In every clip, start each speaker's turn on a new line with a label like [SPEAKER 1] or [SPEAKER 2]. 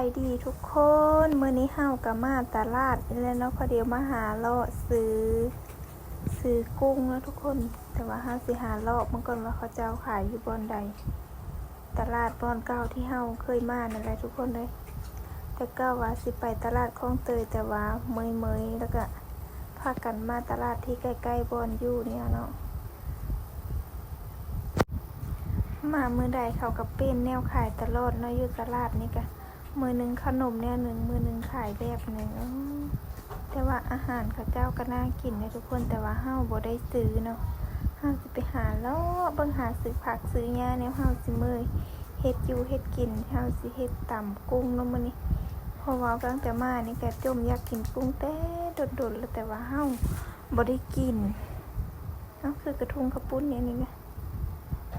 [SPEAKER 1] า
[SPEAKER 2] ยดีทุกคนมื้อนี้เฮากับมาตลาดอีแล้วเนาะพอเดียวมาหาเลาะซื้อ ซื้อกุ้งแล้วทุกคน แต่ว่าเฮาสิหาเลาะมันก่อนว่าเขาเจ้าขายอยู่บอนใด ตลาดบอนเก่าที่เฮาเคยมานั่นแหละทุกคนเลยแต่ก็ว่าสิไปตลาดคลองเตยแต่ว่าเมยเมยๆแล้วก็พากันมาตลาดที่ใกล้ๆบอนอยู่เนี่ยเนาะมามือใดเขากับเป็นแนวขายตลอดเนาะอยู่ตลาดนี่กะ มือหนึ่งขนมเนี่ยหนึ่งมือหนึ่งขายแบบหนึ่งแต่ว่าอาหารเขาเจ้าก็น่ากินนะทุกคนแต่ว่าเฮาบ่ได้ซื้อเนาะเฮาสิไปหาแล้อเบิ่งหาซื้อผักซื้อหญ้าแนวเฮาสิมื้อเฮ็ดอยู่เฮ็ดกินเฮาสิเฮ็ดต่ำกุ้งเนาะมื้อนี้พราะว่าตั้งแต่มานี่แกจมอยากกินกุ้งแต่โดดๆแล้วแต่ว่าเฮาบ่ได้กินเฮาคือกระทุงกระปุ้นเนี่ยนี่ไง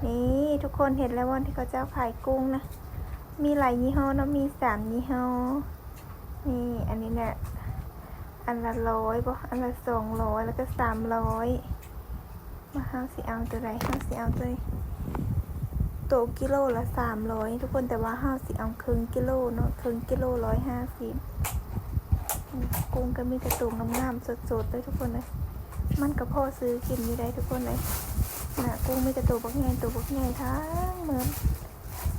[SPEAKER 2] นี่ทุกคนเห็นแล้วว่าที่เขาเจ้าขายกุ้งนะ มีหลายยี่ห้อเนอะมีสามยี่ห้อ นี่อันนี้เนี่ยอันละร้อยบ่อันละสองร้อยแล้วก็สามร้อยมาห้าสิเอาตัวใดห้าสิเอาตัวตัวกิโลละสามร้อยทุกคนแต่ว่าห้าสิเอาครึ่งกิโลเนาะครึ่งกิโลร้อยห้าสิบกุ้งก็มีแต่ตัวงามๆสดๆเลยทุกคนเลยมันก็พอซื้อกินอยู่ได้ทุกคนเลยนะกุ้งมีแต่ตัวบักใหญ่ตัวบักใหญ่ทั้งเหมือน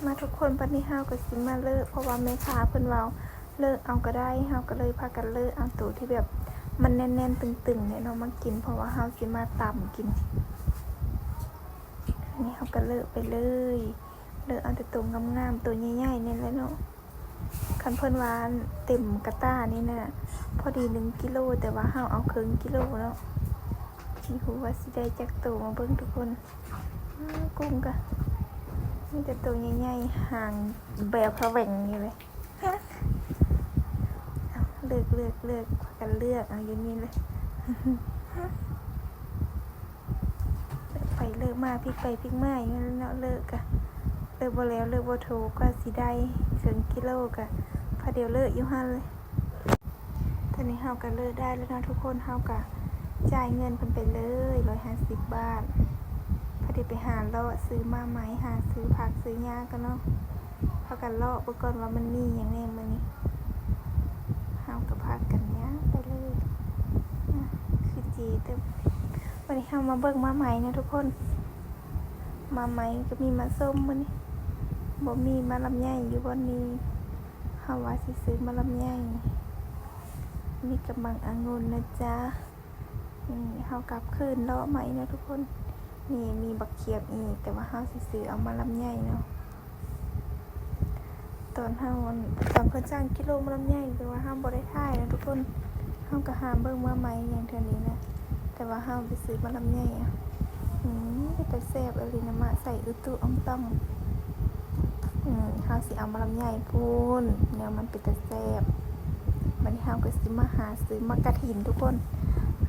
[SPEAKER 2] มาทุกคนปันนี้ห้าวก็สิมาเลิกเพราะว่าแม่ค้าเพิ่นเว้าเลิกเอาก็ได้ห้าวก็เลยพากันเลิกเอาตัวที่แบบมันแน่นๆตึงๆเนี่ยเนาะมากิน เพราะว่าห้าวสิมาตำกินอันนี้ห้าวก็เลิกไปเลยเลิกเอาแต่ตัวงามๆตัวใหญ่ๆเนี่ยแหละเนาะคันเพิ่นวานเต็มกระต้านี่น่ะพอดีหนึ่งกิโลแต่ว่าห้าวเอาครึ่งกิโลเนาะที่หูว่าสิได้จักตัวมาเบิ่งทุกคนกุ้งกะ มีแต่ตัวใหญ่ๆห่างแบบพระแหว่งนี่เลยเลือกเลือกเลือกกันเลือกเอาอยู่นี่เลยเลือกไปเลือกมาพลิกไปพลิกมาอย่างนั้นเนาะเลิกกะเลิกบ่แล้วเลิกบ่ถูกก็สิได้ถึงกิโลกะพอเดียวเลิกอยู่หั่นเลยตอนนี้เฮาก็เลิกได้แล้วนะทุกคนเฮากะจ่ายเงินเพิ่นไปเลยร้อยห้าสิบบาท พอดีไปหาเลาะซื้อมาไหมหาซื้อผักซื้อยากันเนาะพากันเลาะไปก่อนว่ามันมีอย่างแน่มื้อนี้เฮากับพากันย่างไปเลยคือจีเต็มวันนี้เฮามาเบิ่งมาไหมนะทุกคน มาไหมก็มีมาส้มมื้อนี้บ่มีมาลำไยอยู่บ่นี้เฮาว่าสิซื้อมาลำไยมีกำมังองุ่นนะจ๊ะนี่เฮากลับคืนเลาะไหมเนะทุกคน นี่มีบักเขียบอีก แต่ว่าเฮาสิซื้อเอามาลำไยเนาะตอนเฮาอันตอนเพิ่นจ้างกิโลมาลำไยแต่ว่าเฮาบ่ได้ถ่ายนะทุกคนเฮาก็หามเบิ่งเมาไหมอย่างเท่านี้นะแต่ว่าเฮาไปซื้อมาลำไยอะอืมแต่แซ่บอหลีนะมะใส่อุตุอ่อมต้องอืมเฮาสิเอามาลำไยพูนแนวมันเป็นแต่แซ่บบันี้เฮาก็สิมาหาซื้อมากระถินทุกคน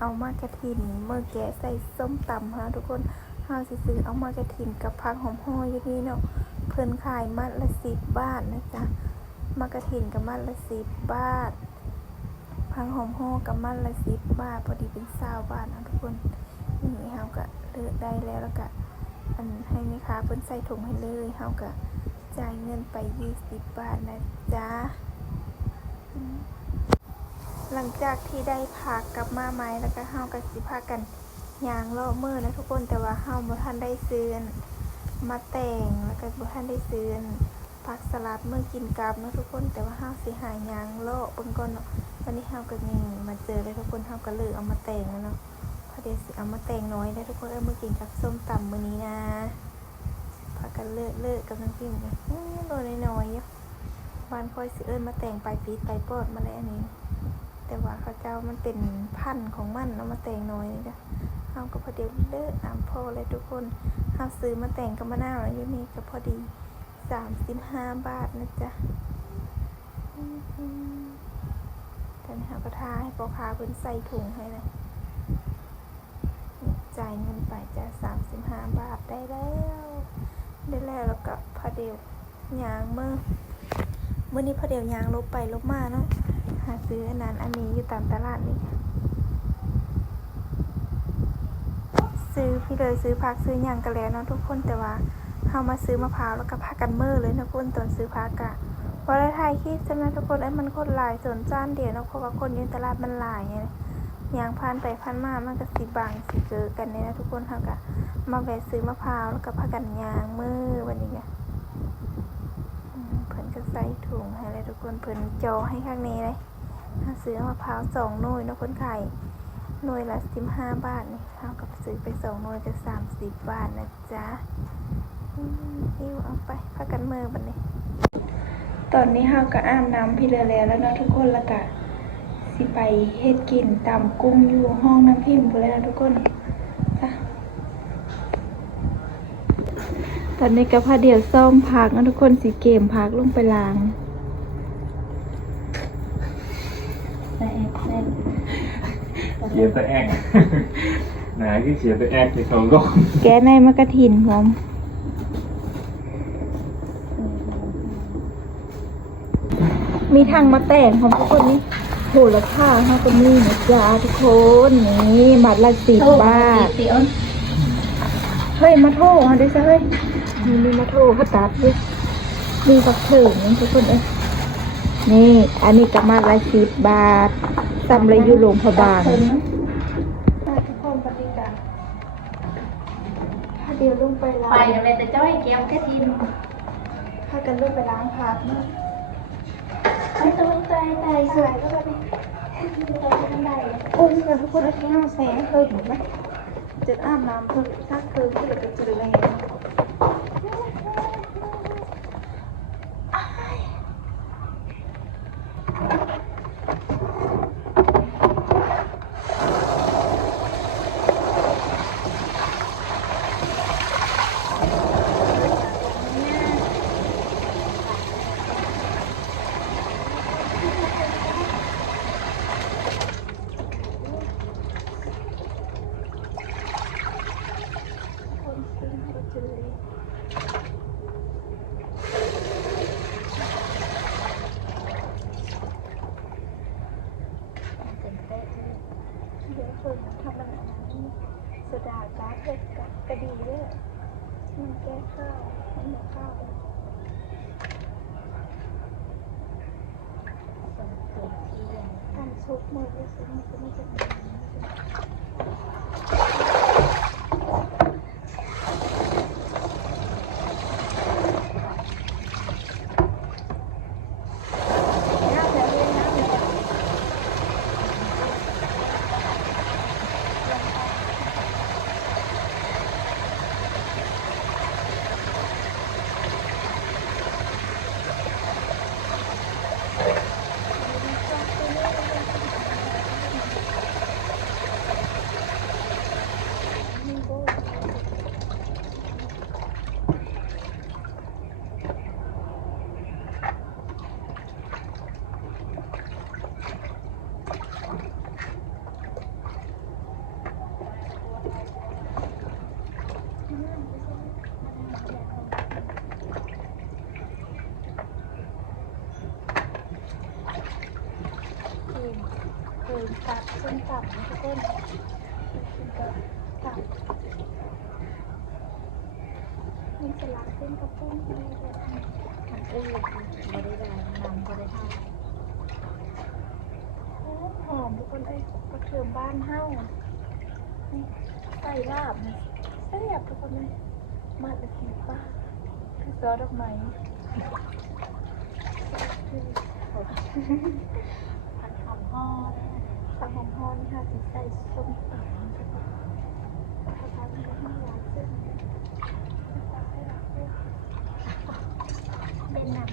[SPEAKER 2] เอามากระถินเมื่อแกใส่ส้มตำฮะทุกคนห้าสิซื้อเอามากระถินกับผักหอมห่ออยู่นี่เนาะเพิ่นขายมัดละสิบบาทนะจ๊ะมากระถินกับมัดละสิบบาทผักหอมห่อกับมัดละสิบบาทพอดีเป็นสาวบาทนะทุกคนนี่เฮาก็เลือกได้แล้วแล้วก็อันให้แม่ค้าเพิ่นใส่ถุงให้เลยเฮาก็จ่ายเงินไปยี่สิบบาทนะจ๊ะ หลังจากที่ได้พักกลับมาไหมแล้วก็เฮากับสิพากันยางลาะมือนะทุกคนแต่ว่าเฮาบ่ทันได้ซื้อนมาแต่งแล้วก็บ่ทันได้ซื้อนผักสลัดเมื่อกินกับนะทุกคนแต่ว่าเฮาสิหายางลาะเบิ่งก่อนเนาะวันนี้เฮาก็นี่มาเจอเลยทุกคนเฮาก็เลยเอามาแต่งแล้วเนาะพอเดี๋ยวสิเอามาแต่งน้อยได้ทุกคนเอามากินกับส้มตำมื้อนี้นะพากันเลิกเลิกกับน้ำจิ้มกันอื้อโดนน้อยๆอยู่วันค่อยสิเอิ้นมาแต่งปลายปีปลายปอดมาแล้วอันนี้ แต่ว่าเขาเจ้ามันเป็นพันธุ์ของมันเอามาแต่งน้อยนี่จ้ะเฮาก็พอดีเลิกอ่านพ่อเลยทุกคนเฮาซื้อมาแต่งกับมะนาวอยู่นี่ก็พอดีสามสิบห้าบาทนะจ๊ะแต่นี่เฮาก็ทาให้พ่อค้าเพิ่นใส่ถุงให้เลยจ่ายเงินไปจ้ะสามสิบห้าบาทได้แล้ว ได้แล้วแล้วก็พอเดียวยางเมื่อเมื่อนี้พอเดียวยางลบไปลบมาเนาะ หาซื้ออันนั้นอันนี้อยู่ตามตลาดนี่ซื้อพี่เลยซื้อผักซื้อหยังกันแล้วเนาะทุกคนแต่ว่าเฮามาซื้อมะพร้าวแล้วก็พากันเมื่อเลยนะคุณตอนซื้อผักอะพอได้ถ่ายคลิปใช่ไหมทุกคนไอ้มันคนหลายสนจ้านเดียวนะเพราะว่าคนอยืนตลาดมันหลายไงยางผ่านไปผ่านมามันก็สิบางสิเจอกันเนี่ยนะทุกคนเฮาก็มาแวะซื้อมะพร้าวแล้วก็พากันยางมือวันนี้ไงเพิ่นก็ใส่ถุงให้เลยทุกคนเพิ่นจอให้ข้างนี้เลย ซื้อมะพร้าวสองหน่วยเนาะคนขายหน่วยละสิบห้าบาทนี่เฮากับซื้อไปสองหน่วยก็สามสิบบาทนะจ๊ะอืมอิวเอาไปพากันมือบันนี้ ตอนนี้เฮาก็อาบน้ำพี่เรือแล้วแล้วเนาะทุกคนแล้วก็สิไปเฮ็ดกินตามกุ้งอยู่ห้องน้ำพิมพ์พุ่นเลยนะทุกคนจ้ะตอนนี้ก็พาเดี๋ยวซ่อมพักนะทุกคนสิเกมพักลงไปล้าง
[SPEAKER 3] แต่แอบแต่
[SPEAKER 4] เสียแต่แอกไหนที่เสียแต่แอกในเขาก็
[SPEAKER 2] แกะในมะกะถินพร้อมมีทางมาแต่งของทุกคนนี่โหราคาเฮาก็มีนะจ๊ะทุกคนนี่มัดละสิบบาท
[SPEAKER 3] ตีอ้น
[SPEAKER 2] เฮ้ยมาโทรมาดิซะเฮ้ยมีมีมาโทรเขาตัดดิมีบักเถิงนี่ทุกคนเอ้ยนี่ อันนี้ก็มาละสิบบาท สำเลยอยู่โรงพยาบาลทุกคนปฏิการถ้าเดียวลงไปล้า
[SPEAKER 3] ไป
[SPEAKER 2] ง
[SPEAKER 3] กันเลยแต่จ้อยแก้มแค่ทีน
[SPEAKER 2] ถ้ากันลงไปล้างผักเนาะ
[SPEAKER 3] ไม่ต้องใจใจ
[SPEAKER 2] สวยก็แบบนี้โอ้ยเดี๋ยวทุกคนเอาที่ห้าแสนเคยเห็นไหมจะอาบน้ำเพิ่มสักคืนก็เลยไปเจอแรงคนซื้อก็จะเลยเดี๋ยวคนทำมันอันนั้นโซดาจ้าเผ็ดกับกระดีด้วยมันแก้ข้าวมันหนียวข้าวเลยทำซุปมือด้วยซึ่งมันก็ไม่จะมีน้ำแล้วด้วยน้ำแล้ว เคย ตัดเส้นตัดนะทุกคนคุณก็ตัดมีสลัดเส้นกระปุ้งด้วย
[SPEAKER 3] มันก็อยู่ไม่ได้ได้นำก็ได้ท่า
[SPEAKER 2] หอมทุกคนเอ้ยกระเทียมบ้านเฮ้าใส่ลาบนะแซ่บทุกคนเลยมาละสิบบาคือซอสดอกไม้
[SPEAKER 3] พันคำพ่อ
[SPEAKER 2] ตังหอม ฮอนค่ะสีใส่ส้มตำทุกคนถ้าทานก็ไม่หวานเส้น
[SPEAKER 3] เป็นหนัง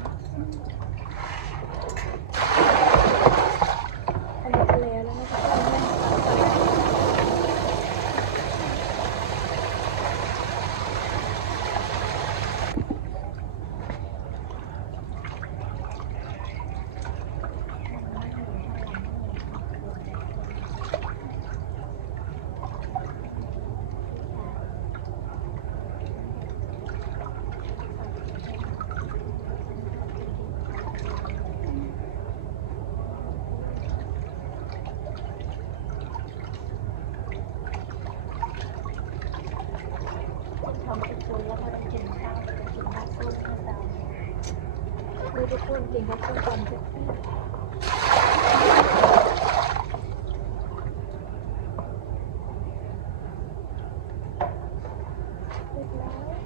[SPEAKER 2] อันนี้ก็แล้วแล้วนะคะ
[SPEAKER 3] ทุกคนกินกับส้มตำเสร็จเรียบร้อย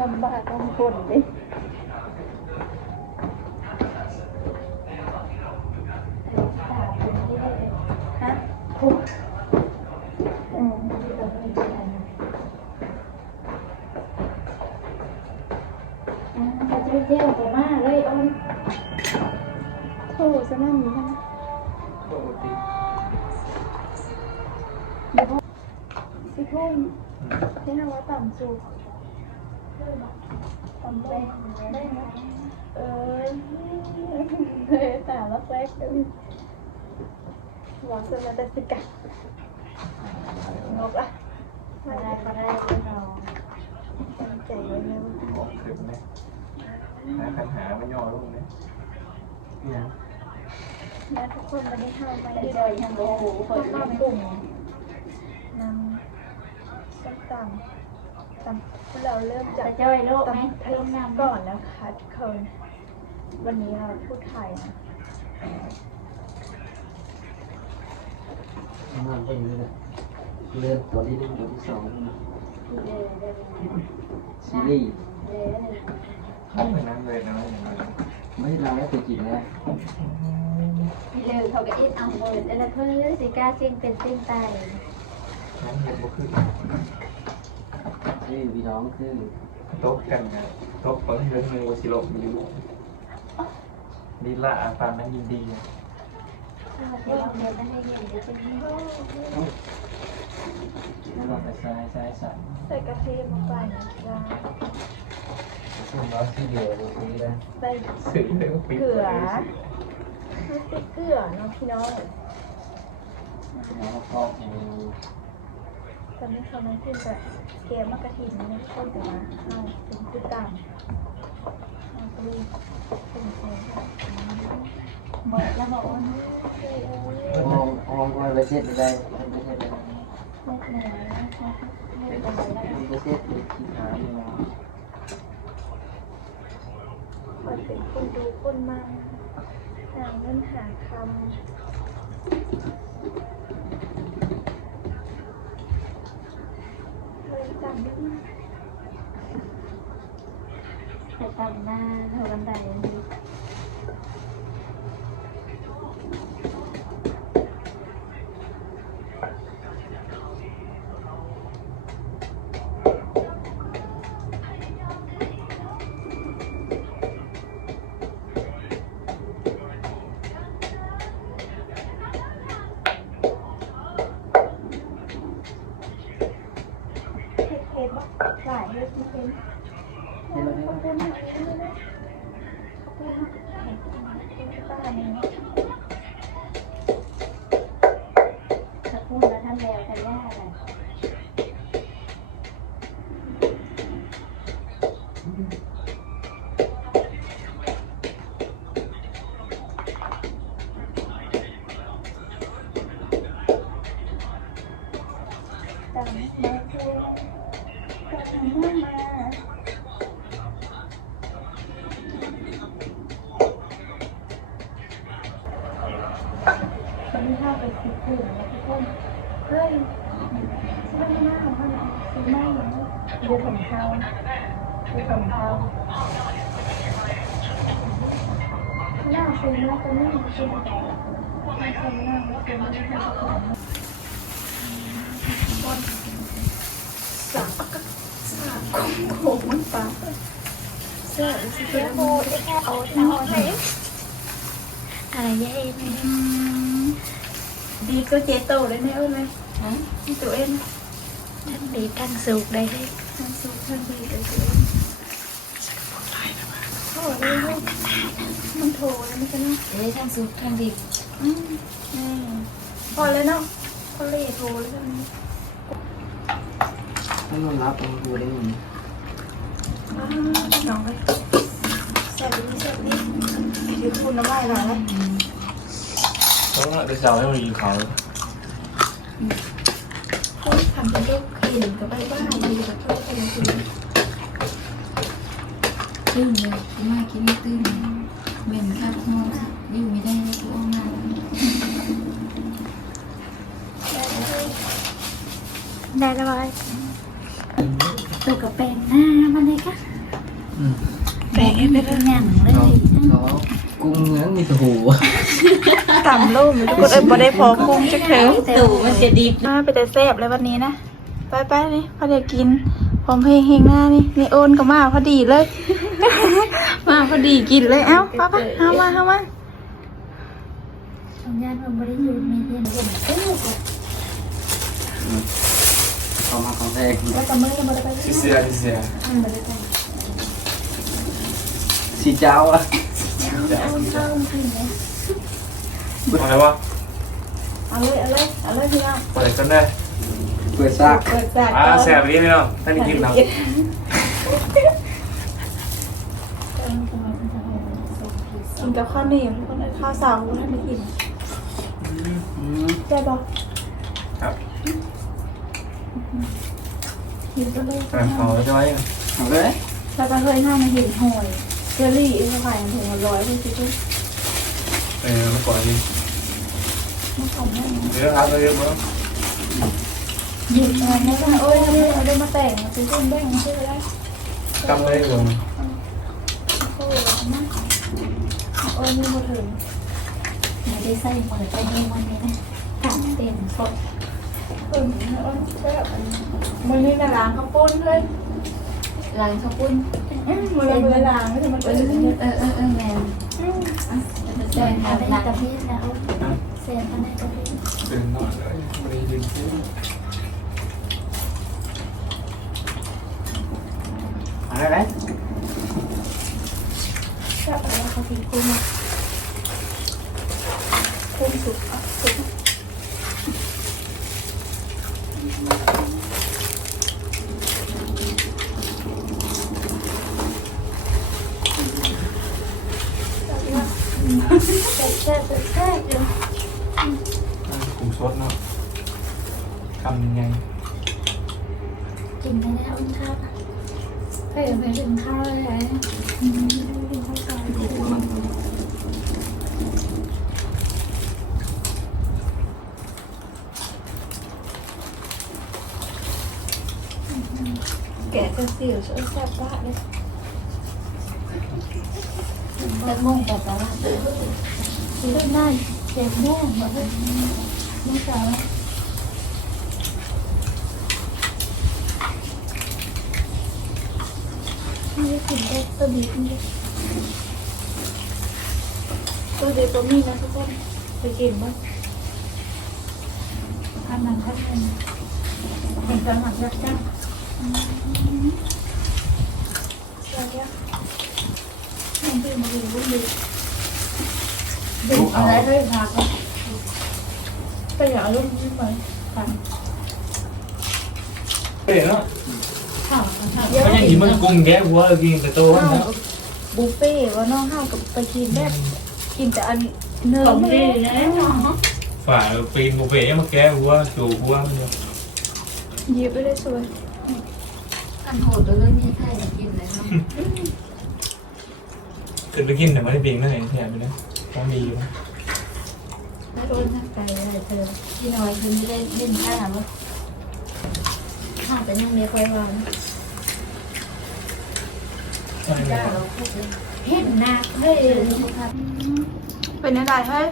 [SPEAKER 3] ลำบากลำบนดิ ฮะคุกอืม เขาจะเที่ยวผมมาเลยอ้น
[SPEAKER 2] โทษซะนั่นนี่นะ
[SPEAKER 1] ปกติ
[SPEAKER 2] สิพุ่งที่นว่าต่ำสุดต่ำได้ได้ไหมเออเฮ้แต่ละแรก หวังสมาติกะงกอะ
[SPEAKER 3] มาได้มาได้เรา
[SPEAKER 2] ตั้งใจไว้นะว่า
[SPEAKER 4] ออกคลิปไหมหาปัญหาไม่ย่อลงไหม
[SPEAKER 1] เนี่ย
[SPEAKER 2] แม่ทุกคนวันนี้ทำไป
[SPEAKER 3] ไป
[SPEAKER 2] ที่
[SPEAKER 3] จอยทางโอ้โห
[SPEAKER 2] ข้า
[SPEAKER 3] เปิด
[SPEAKER 2] ว
[SPEAKER 3] มา
[SPEAKER 2] ปุ่งนำส้มตำตำเราเริ่ม
[SPEAKER 3] จะ
[SPEAKER 2] จาก
[SPEAKER 3] จอยโลกไหม
[SPEAKER 2] ตำไท
[SPEAKER 3] เริ่
[SPEAKER 2] ย
[SPEAKER 3] มนำ
[SPEAKER 2] ก่อนนะคะทุกคนวันนี้เราพูดไทยนะ
[SPEAKER 1] ทำงานไปอยู่เลยเลื่อนตัวที่หนึ่งตัวที่สอง
[SPEAKER 3] เลยเลย
[SPEAKER 1] ซีรีส์
[SPEAKER 3] เลย
[SPEAKER 4] ทับไปนั้นเลยนะอย่างนั้น
[SPEAKER 1] ไม่ได้เราแล้วตัวจริงแล้ว
[SPEAKER 3] เลยเขาก็อิดเอาเบิร์ดแล้วเพื่อสิกาเสียงเป็นเสียงตาย
[SPEAKER 4] นั้นเห็นบ่ขึ้น
[SPEAKER 1] นี่พี่น้องคือ
[SPEAKER 4] โต๊ะกันนะโต๊ะเปิดเรื่องมือวสิโลมีลูกลีลาอาฟานนั้นยินดี
[SPEAKER 3] เดี๋ยวเราเรียนได้ให้เรียนเดี๋ยวจะให้
[SPEAKER 1] แล้วเราไปซ้ายซ้ายสั่น
[SPEAKER 2] ใส่กระเทียมลงไปนะจ๊ะ
[SPEAKER 1] ซึ่งเราที่เดียวตรงนี้นะ
[SPEAKER 2] ใส่
[SPEAKER 4] สื่อเรื่อง
[SPEAKER 2] เกลือไม่ใส่เกลือเนาะพี่น้อง
[SPEAKER 1] แล้วก็
[SPEAKER 2] ตอนนี้เขาไม่ขึ้นแบบเกมมะกระถิ่นไม่ขึ้นแต่ว่าเอาเป็นคือต่ำเอาไปเลยเป็นเกม
[SPEAKER 3] มดแล้วบอกว่า
[SPEAKER 1] มองมองว่าไปเช็ดไม่ได้ม่เช็ดไม่ได้
[SPEAKER 3] เล็กเหนือนะคะไม่ได้
[SPEAKER 1] มันจะเช็ดอยู่ที่ขาอยู่นะ
[SPEAKER 2] คอยเป็นคนดูคนมาหาเงินหาคำ ซื้อไม่ได้ไม่ซื้อหน้าไม่ซื้อไม่ได้ทุกคน โขงมันปลา เสื้อสิเสื้อโบได้แค่เอาเท้าใส่
[SPEAKER 3] อะไรเย็น
[SPEAKER 2] ดีก็เจโตเลยแม่เอ้ยไหมนี่ตัวเอง
[SPEAKER 3] ทั้งดีทั้งสุกได้เลย
[SPEAKER 2] ทำซุปทำดีเลยตัวเองโอ้เลยลูกมันโถแล้วมันจะน่า
[SPEAKER 3] เอ้ทั้งสุกทั้งดี
[SPEAKER 2] อืมนี่พอแล้วเนาะพอเลยโถแล้วกัน
[SPEAKER 1] ถ้าเรารับมันดูได้ยิน
[SPEAKER 2] น้องเลยแซ่บดีแซ่บดีเดี๋ยวคุณน้ำลายไหลเลย
[SPEAKER 4] ต้องเดี๋ยวจะเอาให้มันกินเขา
[SPEAKER 5] พูดทำเป็นลูกขีนกับไปบ้านดีกับช่วยกันกิน
[SPEAKER 3] ตื่นเลยมากินไม่ตื่นเว้นครับนอนอยู่ไม่ได้กูออกมา
[SPEAKER 5] ได้แล้วไว้
[SPEAKER 3] ตัวกับแปลงหน้ามันเลยค่ะ
[SPEAKER 5] แบ่งให้ไปเลย
[SPEAKER 3] หนังเลย
[SPEAKER 1] เขากุ้งนั้นมีแต่หู
[SPEAKER 5] ต่ำลูกทุกคนเอ้ยบ่ได้พอกุ้งจักเถอะ
[SPEAKER 3] ตู่มันจะดี
[SPEAKER 5] มาไปแต่แซ่บเลยวันนี้นะ ไปไปนี่พอเดี๋ยวกิน พร้อมเพลงเฮงหน้านี่นี่โอนก็มาพอดีเลย มาพอดีกินเลยเอ้าป้าป้าเอามาเอามา
[SPEAKER 3] ทำงานมันบริยูมีเรียนเรียนเอ้ย
[SPEAKER 1] เขามาของแพง
[SPEAKER 3] แล้วก็มือก็บริไป
[SPEAKER 4] ที่เสียที่เสีย
[SPEAKER 3] บริไป
[SPEAKER 1] สีเจ้าอะ
[SPEAKER 3] เอาเข้า
[SPEAKER 4] อะไรวะ
[SPEAKER 5] เอาเลยเอาเลยเอาเลยพี่น้อง
[SPEAKER 4] อะไรกันได้
[SPEAKER 1] เปิดซาก
[SPEAKER 5] เปิดจาก
[SPEAKER 4] อ่าแสบนี้พี่น้องท่านกินเนาะ
[SPEAKER 5] กินกับข้าวเหนียวทุกคนเอ้ยข้าวสาวท่านได้กิน
[SPEAKER 1] อืม
[SPEAKER 5] ได้บ่
[SPEAKER 4] ครับ
[SPEAKER 5] กินก็เลย
[SPEAKER 4] อ่าเขาจะไว้
[SPEAKER 1] เอาเลย
[SPEAKER 5] แล้วก็เคยทานเห็นหอยเจอรี่เท่าไหร่ถึงร้อยเลยสิทุก
[SPEAKER 4] เออมาก่อนดิ
[SPEAKER 5] มาของแม่
[SPEAKER 4] เดี๋ยวครับเราเยอะมั้ง
[SPEAKER 5] หยิบมานแล้วก็โอ้ยเอาได้มาแต่งมาซื้อต้นแบ่งซื้อได้
[SPEAKER 4] กำเลยก่อน
[SPEAKER 5] โอ้ยนะโอ้ยนี่หมดถึง
[SPEAKER 3] ไม่ได้ใส่หมดไปในวันนี้นะตัดเต็มสด
[SPEAKER 5] เพิ่มโอ้ยแซ่บมันนี่นะล้างข้าวปุ้นเลย
[SPEAKER 3] ล้างข้าวปุ้น
[SPEAKER 5] มันเลยล้างไม่ถึงมัน
[SPEAKER 3] เออเออเออแม่เดินทางไปกับพี่แล้วเสียพันในกับพี่
[SPEAKER 4] เป็นหน่อยเลยไม่ได้ยินเสียง
[SPEAKER 1] เอาได้ไหม
[SPEAKER 5] แซ่บแล้วเขาทิ้งกุ้ งมากุ้งสุกอะสุก
[SPEAKER 3] แซ่บแซ่บเลย
[SPEAKER 4] กุ้งสดเนาะคำยังไง
[SPEAKER 3] กินได้แล้วอุ้งข้าวเฮ้ยไปถึงข้าวเลย
[SPEAKER 5] แกะจะเสียวช่วยแซ่บบ้าเลย
[SPEAKER 3] แล้วมงกับตลาดซื้อได้เจ็บม่วงแบบไม่จ่าย
[SPEAKER 5] ไม่ได้ กินได้ตัวดีนี่ตัวดีตัวมีนะทุกคนไปกินบ้าง
[SPEAKER 3] พันนั้นพันนึงเป็นจังหวัดยักษ์จ้า
[SPEAKER 5] แล้วเนี่ยมันเป็นมาดูวุ่นดี
[SPEAKER 3] ดึงอะไรด้วยพัก
[SPEAKER 5] แต่อย่าเอาลูกนี้ไปกัน
[SPEAKER 4] เฮ้ยเนาะ
[SPEAKER 3] ข้าว ข้าว
[SPEAKER 4] ไม่ยังกินมันกุ้งแย่หัวกินแต่โต
[SPEAKER 5] ข้าว
[SPEAKER 4] นะ
[SPEAKER 5] บุฟเฟ่ว่าน้องข้าวกับไปกินแบบกินแต่อันเนื้อ
[SPEAKER 3] ของ
[SPEAKER 5] ไม่
[SPEAKER 3] ดี
[SPEAKER 5] ได้
[SPEAKER 3] นะ
[SPEAKER 4] ฝ่ายปีนบุฟเฟ่มาแก้หัวจูหัวมัน
[SPEAKER 5] หยิบไปได้สวย
[SPEAKER 3] อันโหดตัวเรื่องนี้ใครอยากกินเลยเนาะ
[SPEAKER 4] ขึ้นไปกินแต่ไม่ได้เพียงนั่นเองแถมไปนะต้องมีอยู่
[SPEAKER 3] ไม่รู้ทางไกลเลยเธอพี่น้อยคือไม่ได้เล่นข้าวมั้งข้าวแต่ยังไม่ค่อยวาง
[SPEAKER 4] ใช่ไหม
[SPEAKER 3] จ้า เราพูดเลยเห็นหน้าเฮ้ยครับ
[SPEAKER 5] เป็นยังไงเฮ้ย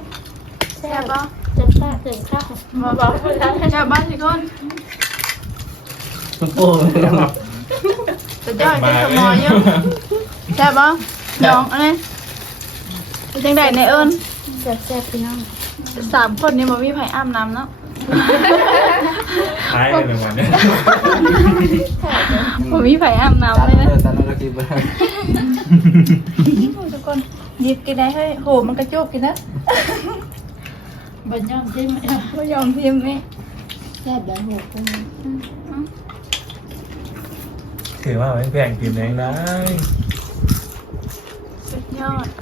[SPEAKER 5] แซ่บปะ
[SPEAKER 3] จะป้าเกิดข้าว
[SPEAKER 5] มาบอกแซ่บบ้านสิคน
[SPEAKER 1] โอ้ย
[SPEAKER 5] จะย่อยจะสมอยอยู่แซ่บปะน้องอันนี้เป็นจังไดในเอิญ
[SPEAKER 3] แซ่บแซ่บพี่น้อง
[SPEAKER 5] สามคนนี้มามีไผ่อาบน้ำเนาะ
[SPEAKER 4] ท้ายเลยวันนี้
[SPEAKER 5] มามีไผ่อาบน้ำ
[SPEAKER 1] ตัด
[SPEAKER 5] เลย
[SPEAKER 1] เล
[SPEAKER 5] นะ
[SPEAKER 1] ยตัดเลยกินไป
[SPEAKER 5] ทุกคนหยิบกินได้เฮ้ยโหมันกระจุกกินนะ
[SPEAKER 3] บนยอมที่ไม่
[SPEAKER 5] ไม่ยอมพิมพ์นี่
[SPEAKER 3] แซ่บแบบหัวกุ้ง
[SPEAKER 4] ถือว่าไม่แพงกินเองได้
[SPEAKER 5] สุดยอด